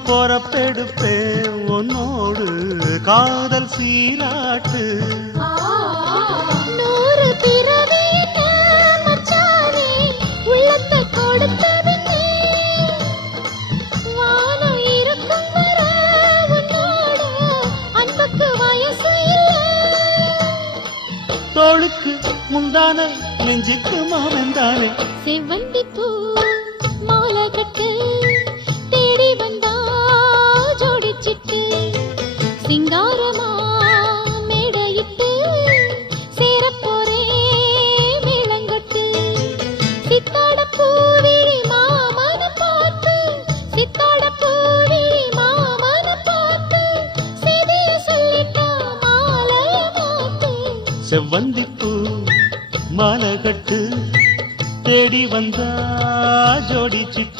பொறப்பெடுப்பே உன்னோடு காதல் சீராட்டு. நூறு பிறவி மச்சானே உள்ளத்தை கொடுத்ததுன்னே வானம் இருக்கும் வர உன்னோட அன்புக்கு வயசு இல்லை. தோளுக்கு முந்தான நெஞ்சுக்கு மாமந்தானே செவ்வந்தி பூ மாலை கட்டு தேடி வந்தா ஜோடிச்சிட்டு சிங்காரமா மேடையிட்டு சேரப்போரே மேளங்கட்டு. சித்தாட பூவிழி மாமன பார்த்து சித்தாட பூவிழி மாமன பார்த்து செய்திய சொல்லிட்டா மாலைய மாத்து. செவ்வந்திப்பூ மாலை கட்டு தேடி வந்தா ஜோடி சிட்டு.